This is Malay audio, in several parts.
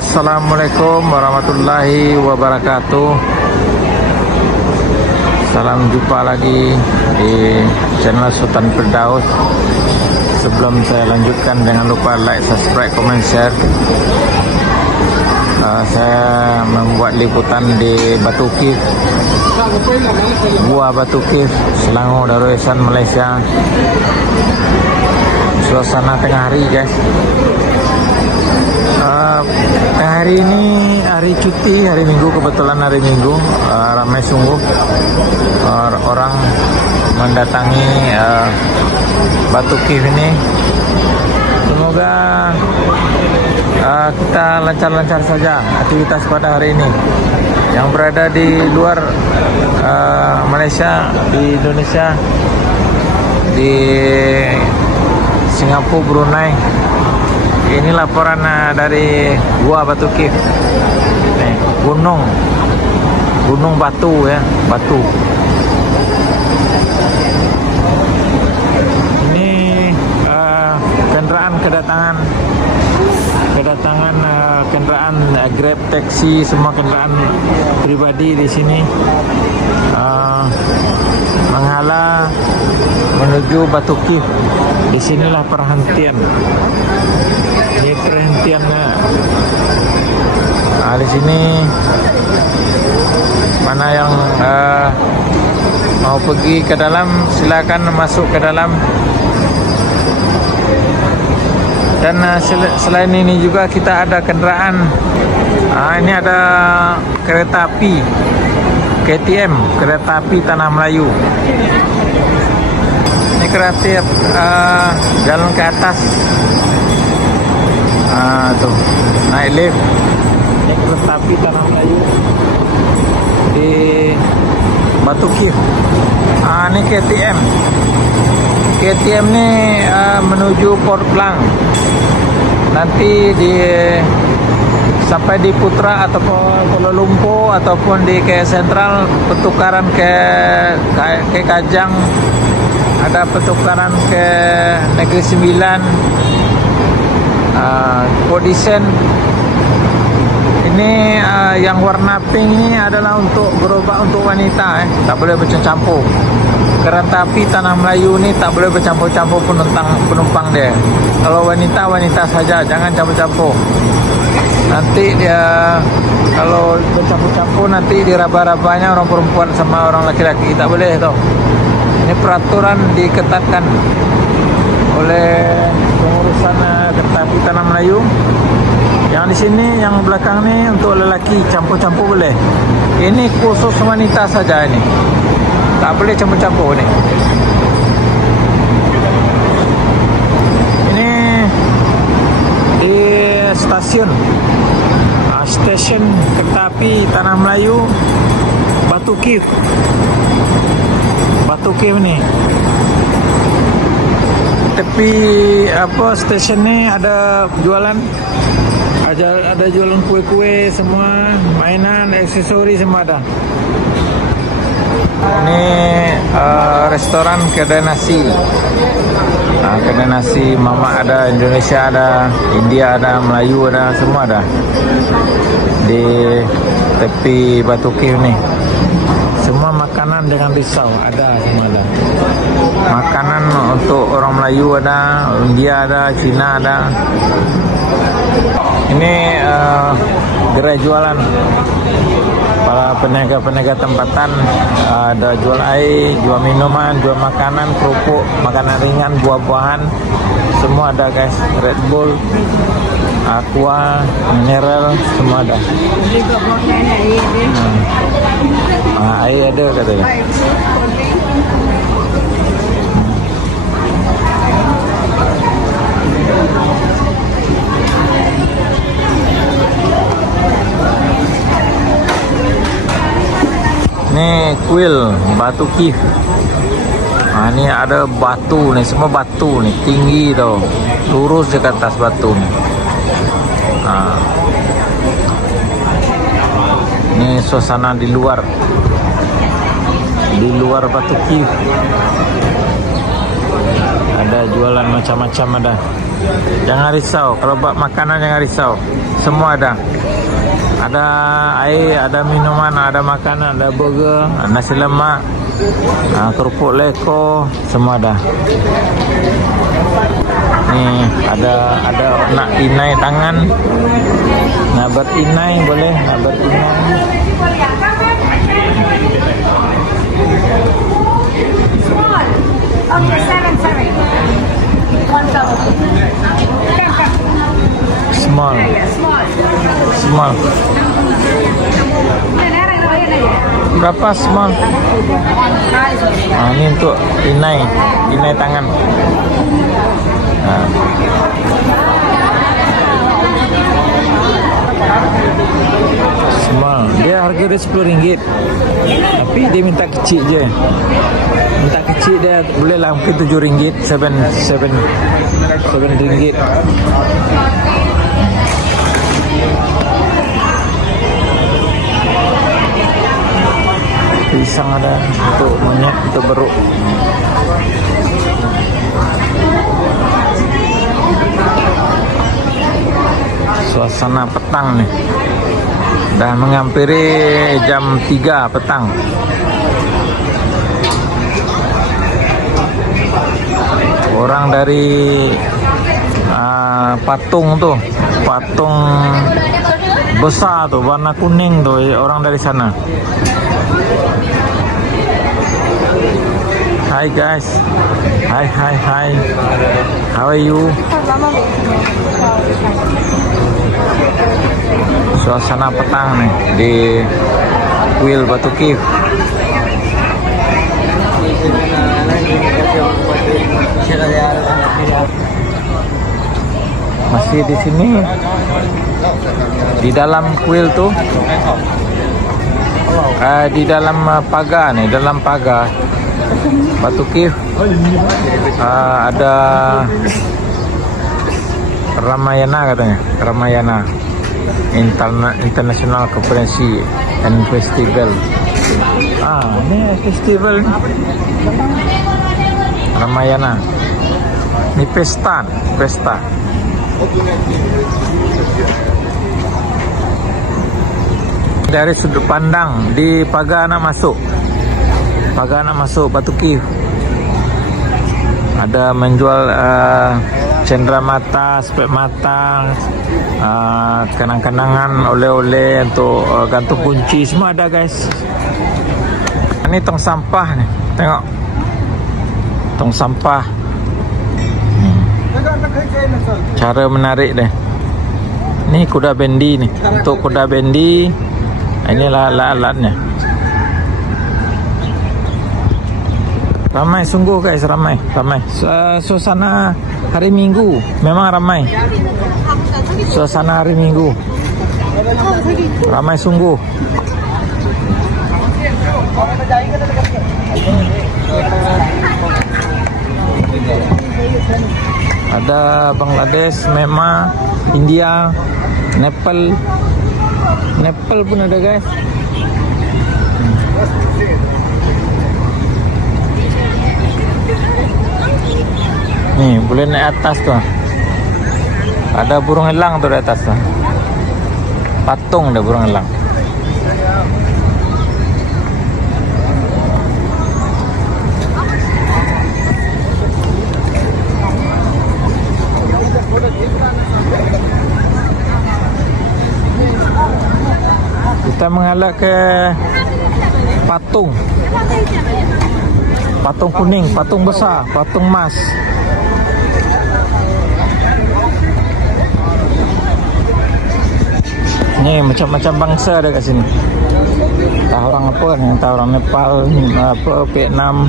Assalamualaikum warahmatullahi wabarakatuh. Salam jumpa lagi di channel Sultan Firdaus. Sebelum saya lanjutkan, jangan lupa like, subscribe, comment, share. Saya membuat liputan di Batu Kif, Gua Batu Kif, Selangor, Darussalam, Malaysia. Suasana tengah hari, guys. Hari ini hari cuti, hari Minggu, kebetulan hari Minggu. Ramai sungguh orang mendatangi Batu Kif ini. Semoga kita lancar-lancar saja aktivitas pada hari ini. Yang berada di luar Malaysia, di Indonesia, di Singapura, Brunei. Ini laporan dari Gua Batu Kif. Nih, gunung batu ya, batu. Ini kendaraan kedatangan kendaraan Grab, taksi, semua kendaraan pribadi di sini menghala menuju Batu Kif. Disinilah perhentian. Ini perhentiannya. Di sini mana yang mau pergi ke dalam, silakan masuk ke dalam. Dan selain ini juga kita ada kendaraan. Ini ada kereta api KTM, kereta api Tanah Melayu. Ini kereta jalan ke atas. Tuh, naik lift. Ini kereta api Tanah Melayu di Batu Kif. Ini KTM. KTM ini menuju Port Klang. Nanti sampai di Putra ataupun Kuala Lumpur ataupun di KL Sentral, pertukaran ke Kajang, ada pertukaran ke Negeri Sembilan, Kodisen. Ini yang warna pink ini adalah untuk gerobak untuk wanita, tak boleh bercampur. Kereta api Tanah Melayu ni tak boleh bercampur-campur penumpang dia. Kalau wanita saja, jangan campur-campur. Nanti dia kalau bercampur-campur nanti diraba-rabanya orang perempuan sama orang laki-laki, tak boleh tau. Ini peraturan diketatkan oleh pengurusan kereta api Tanah Melayu. Yang di sini, yang belakang ni untuk lelaki, campur-campur boleh. Ini khusus wanita saja ini. Tak boleh campur-campur ni. Ini di stasiun kereta api Tanah Melayu Batu Kif. Batu Kif ni. Tepi stesen ni ada jualan. Ada jualan kue-kue semua, mainan, aksesori semua ada. Ini restoran kedai nasi. Kedai nasi Mama ada, Indonesia ada, India ada, Melayu ada, semua ada di tepi Batu Kif ni. Semua makanan dengan risau ada, semua ada. Makanan untuk orang Melayu ada, India ada, Cina ada. Ini gerai jualan. Para peniaga-peniaga tempatan, ada jual air, jual minuman, jual makanan, kerupuk, makanan ringan, buah-buahan, semua ada, guys. Red Bull, Aqua, mineral, semua ada. Air ada katanya. Ini kuil Batu Kif. Ini ada batu nih, semua batu nih, tinggi tau, lurus ke atas batu nih. Ini suasana di luar Batu Kif. Ada jualan macam-macam ada. Jangan risau, kalau buat makanan jangan risau. Semua ada. Ada air, ada minuman, ada makanan, ada burger, nasi lemak, kerupuk leko, semua ada. Nih, ada nak inai tangan. Nak berinai boleh, nak berinai. Small. Small. Berapa small? Ini untuk inai tangan. Small. Dia harga dia RM10. Tapi dia minta kecil je. Minta kecil dia boleh lah mungkin RM7, RM7. Pisang ada untuk monyet, untuk beruk. Suasana petang nih. Dah menghampiri jam 3 petang. Orang dari patung tuh, patung besar tuh, warna kuning tuh, orang dari sana. Hi guys, hi. How are you? Suasana petang nih di Kuil Batu Kif. Masih di sini di dalam kuil tuh, di dalam pagar nih, dalam pagar Batu Kif ada Ramayana katanya, Ramayana International Conference and Festival. Ini festival Ramayana. Ini pesta. Dari sudut pandang di pagar nak masuk Batu Kif. Ada menjual cenderamata, spek mata, kenang-kenangan, oleh-oleh untuk gantung kunci, semua ada guys. Ini tong sampah nih, tengok tong sampah. Cara menarik deh. Ini kuda bendi nih, untuk kuda bendi. Inilah alat-alatnya. Ramai sungguh guys, ramai. Suasana hari Minggu memang ramai. Suasana hari Minggu ramai sungguh. Ada Bangladesh, Myanmar, India, Nepal pun ada guys. Nih, boleh naik atas tuh. Ada burung elang tuh di atas tuh. Patung ada burung elang. Kita mengalah ke patung. Patung kuning, patung besar, patung emas. Ni macam-macam bangsa ada kat sini. Entah orang apa ni, entah orang Nepal, apa, Vietnam,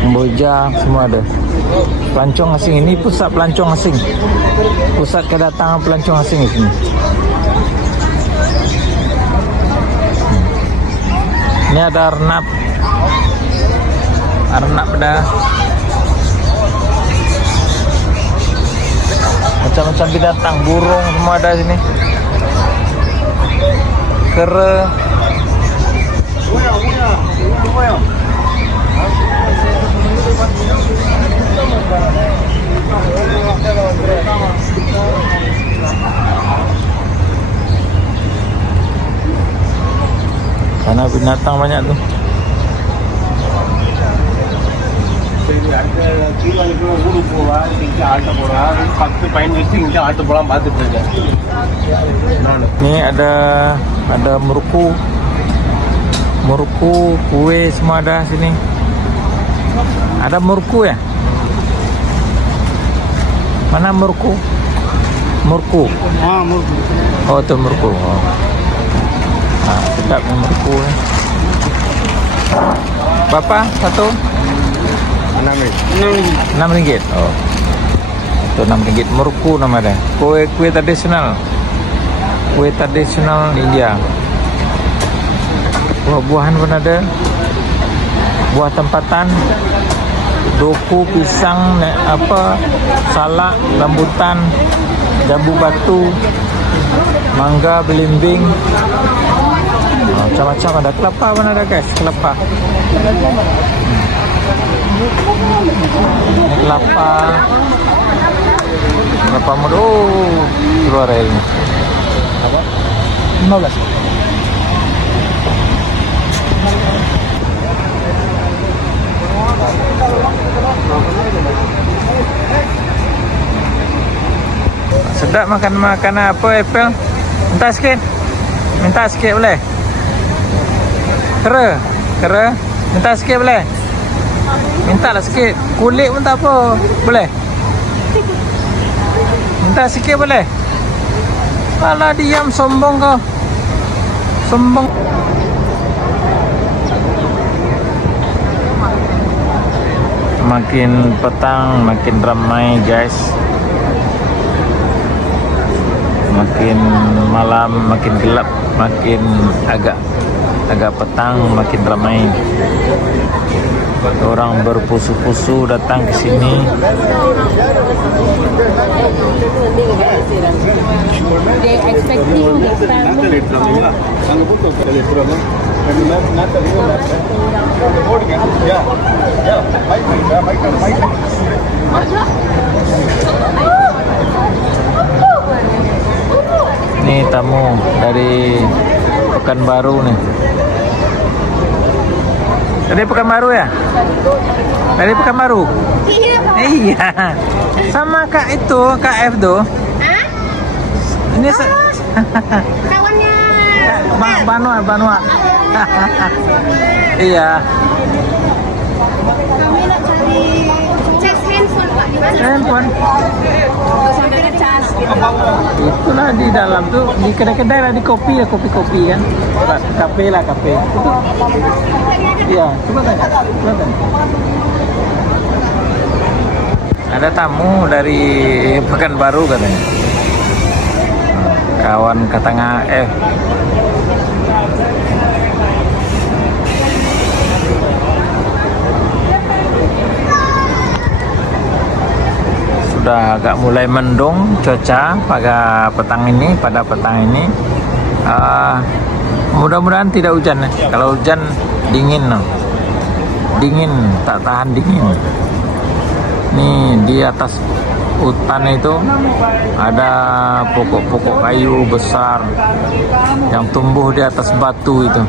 Kamboja, semua ada. Pelancong asing, ini pusat pelancong asing. Pusat kedatangan pelancong asing di sini. Ini ada arnab. Arnab ada. Macam-macam binatang, burung semua ada di sini. Kera. Karena binatang banyak tuh. Ini ada meruku, kue semua ada sini. Ada meruku ya? Mana meruku? Meruku. Oh, itu meruku. Oh. Nah, sedap nih meruku. Berapa satu? RM6. Oh. Itu RM6. Meruku namanya. Kue tradisional. Kue tradisional India. Buah-buahan pun ada. Buah tempatan. Doku, pisang, salak, rambutan, jambu batu, mangga, belimbing. Macam-macam ada. Kelapa pun ada guys. Kelapa. Ini kelapa muda. Oh, keluar airnya. 15. Sedap makan apa apple? Minta sikit boleh? Kera? Minta sikit boleh? Minta lah sikit. Kulit pun tak apa. Boleh? Minta sikit boleh? Alah, diam, sombong kau. Sombong. Makin petang makin ramai guys. Makin malam makin gelap, makin agak petang makin ramai. Orang berpusu-pusu datang ke sini. Ini tamu dari Pekanbaru nih. Dari Pekanbaru ya? Dari Pekanbaru? Iya. Sama Kak itu, Kak F tuh. Ini kawannya Banua. Iya. Kami nak cari cas handphone Pak. Handphone. Sampai ke cas gitu. Itulah di dalam tuh, di kedai-kedai lah, di kopi kan. Kafe. Itu. Iya, coba tanya. Ada tamu dari Pekanbaru katanya. Kawan katanya F. Sudah agak mulai mendung cuaca pada petang ini. Mudah-mudahan tidak hujan ya. Kalau hujan dingin tak tahan dingin. Nih di atas hutan itu ada pokok-pokok kayu besar yang tumbuh di atas batu itu.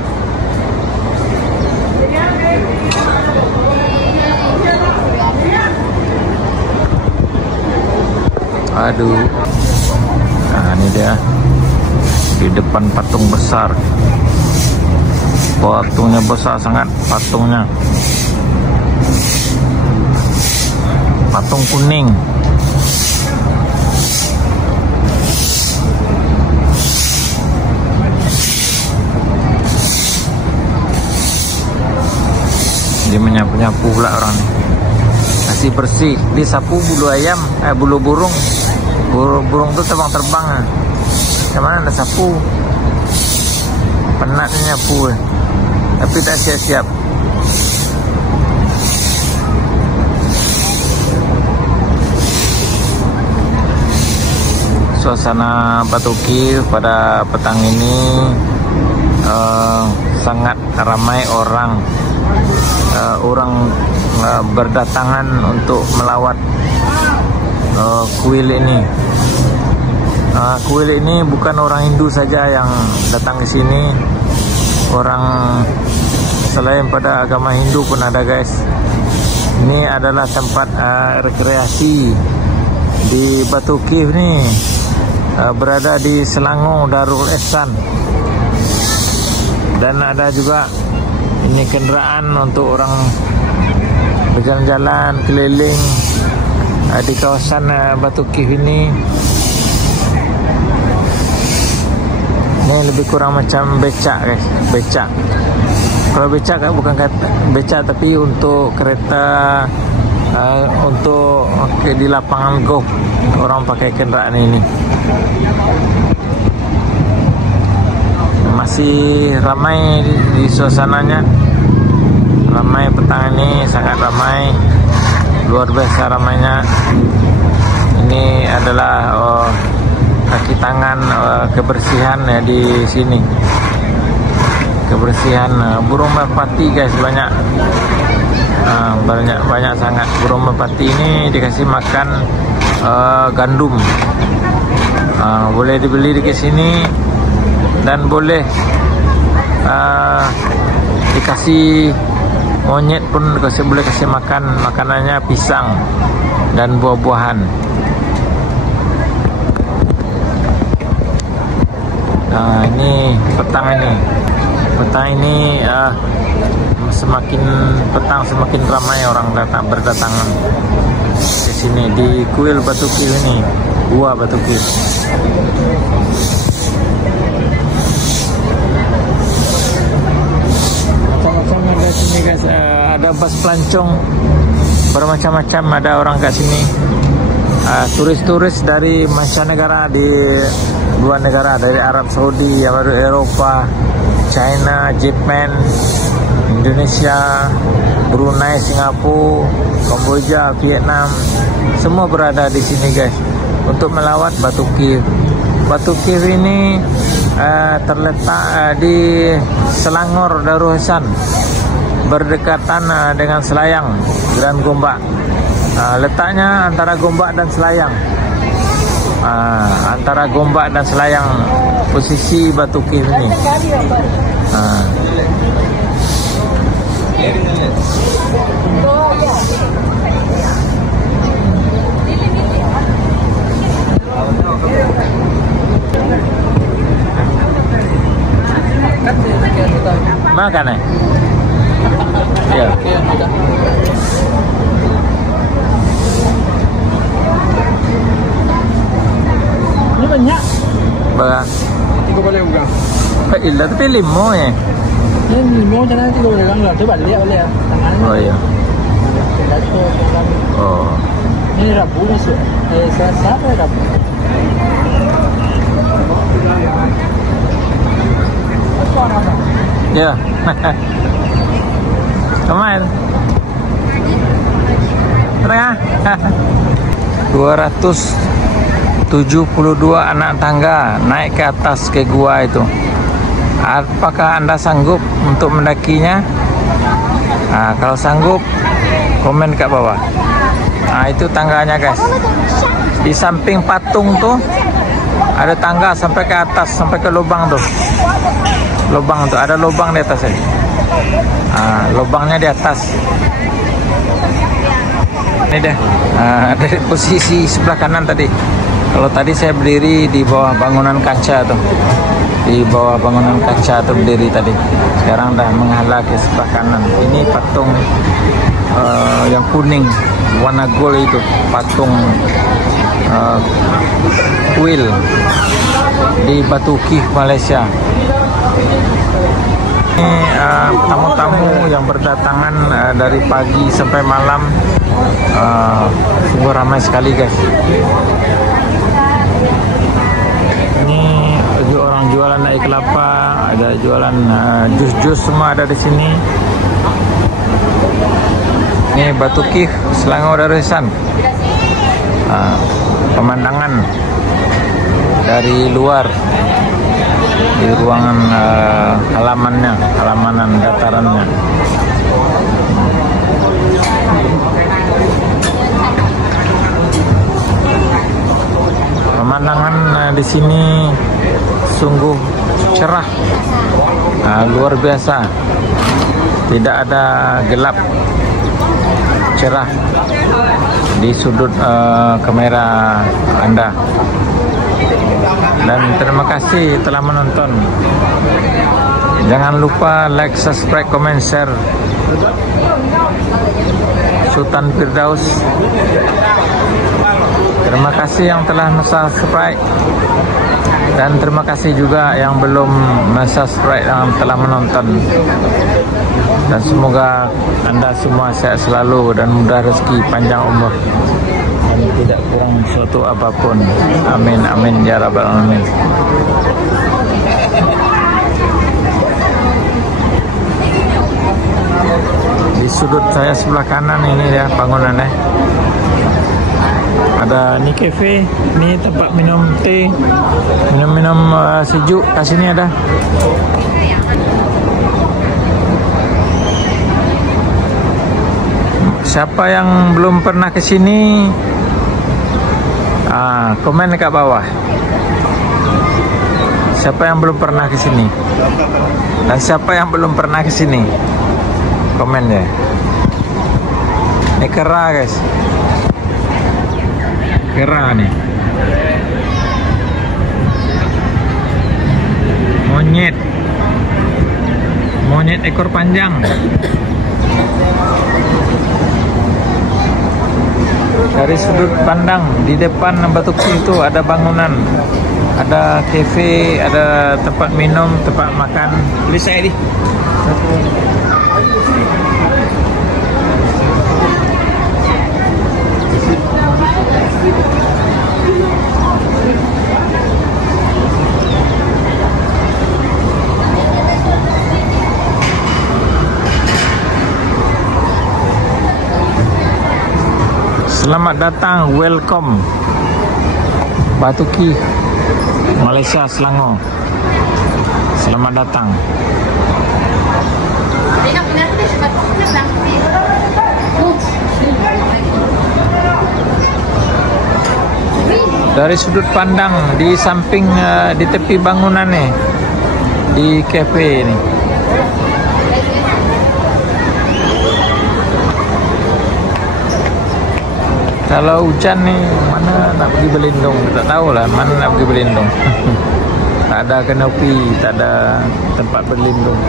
Aduh. Nah, ini dia di depan patung besar. Patungnya besar sangat, patungnya. Patung kuning. Dia menyapu-nyapu pula orang nih. Kasih bersih, disapu bulu ayam, bulu burung. Burung tuh terbang-terbang. Gimana ada sapu? Penatnya nyapu. Tapi tak siap-siap. Suasana Batu Kiev pada petang ini sangat ramai orang orang berdatangan untuk melawat kuil ini. Kuil ini bukan orang Hindu saja yang datang ke sini, orang selain pada agama Hindu pun ada guys. Ini adalah tempat rekreasi di Batu Kif ni, berada di Selangor Darul Ihsan. Dan ada juga ini kenderaan untuk orang berjalan-jalan keliling di kawasan Batu Kif ini. Ini lebih kurang macam becak guys, becak. Kalau becak bukan becak tapi untuk kereta, untuk di lapangan golf orang pakai kenderaan ini. Masih ramai di suasananya, ramai petang ini, sangat ramai, luar biasa ramainya. Ini adalah kaki tangan kebersihan ya di sini. Kebersihan burung merpati guys, banyak sangat burung merpati ini dikasih makan gandum. Boleh dibeli di sini dan boleh dikasih monyet pun boleh kasih makan, makanannya pisang dan buah-buahan. Ini petang ini semakin petang semakin ramai orang berdatangan ke sini di kuil Batu Kif ini, gua Batu Kif. Macam-macam ada sini guys, ada bas pelancong bermacam-macam, ada orang kat sini. Turis-turis dari mancanegara, di luar negara, dari Arab Saudi, Eropa, China, Jepang, Indonesia, Brunei, Singapura, Kamboja, Vietnam, semua berada di sini guys untuk melawat Batu Kif. Batu Kif ini terletak di Selangor Darul Ihsan, berdekatan dengan Selayang Grand Gombak. Letaknya antara Gombak dan Selayang. Antara Gombak dan Selayang posisi Batu Kif ini. Makan ya. Ini banyak. Berapa? 3 boleh juga. Ilah tapi 5 ya. Ini 5 jangan 3 boleh lah. Coba lihat boleh ya. Oh iya. Oh. Ini Rabu masuk. Selasa atau Rabu? Ya. Kemarin. Tengah. 272 anak tangga naik ke atas ke gua itu. Apakah Anda sanggup untuk mendakinya? Kalau sanggup, komen ke bawah. Itu tangganya guys. Di samping patung tuh ada tangga sampai ke atas, sampai ke lubang tuh. Lubang tuh, ada lubang di atas ini. Lubangnya di atas. Ini deh, dari posisi sebelah kanan tadi. Kalau tadi saya berdiri di bawah bangunan kaca tuh, di bawah bangunan kaca tuh berdiri tadi. Sekarang dah menghadap ke sebelah kanan. Ini patung yang kuning, warna gold itu, patung kuil di Batu Kif, Malaysia. Ini tamu-tamu yang berdatangan dari pagi sampai malam, sungguh ramai sekali guys. Ini orang jualan air kelapa, ada jualan jus-jus, semua ada di sini. Ini Batu Kif, Selangor Darul Ihsan. Pemandangan dari luar, di ruangan halamanan datarannya. Pemandangan di sini sungguh cerah, luar biasa. Tidak ada gelap, cerah di sudut kamera Anda. Dan terima kasih telah menonton. Jangan lupa like, subscribe, comment, share. Sultan Firdaus. Terima kasih yang telah subscribe, dan terima kasih juga yang belum subscribe yang telah menonton. Dan semoga Anda semua sehat selalu dan mudah rezeki, panjang umur, dan tidak kurang suatu apapun. Amin amin ya rabbal alamin. Di sudut saya sebelah kanan ini ya bangunannya. Ada ni cafe, ni tempat minum teh, minum-minum sejuk. Kat sini ada. Siapa yang belum pernah ke sini, komen dekat bawah. Siapa yang belum pernah ke sini? Dan siapa yang belum pernah ke sini? Komen ya. Ini kera guys. Kera nih. Monyet ekor panjang. Dari sudut pandang di depan Batu Ki itu ada bangunan, ada cafe, ada tempat minum, tempat makan. Beli saya di. Selamat datang, welcome Batu Ki, Malaysia, Selangor. Selamat datang. Dari sudut pandang di samping di tepi bangunan nih, di cafe ini. Kalau hujan nih, mana nak pergi berlindung? Tak tahulah mana nak pergi berlindung. Tak ada kanopi, tak ada tempat berlindung.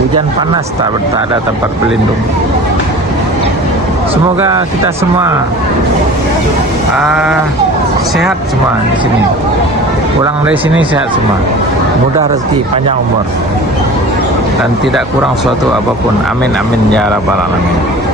Hujan panas, tak ada tempat berlindung. Semoga kita semua sehat semua di sini. Pulang dari sini sehat semua. Mudah rezeki, panjang umur, dan tidak kurang suatu apapun. Amin amin ya rabbal alamin.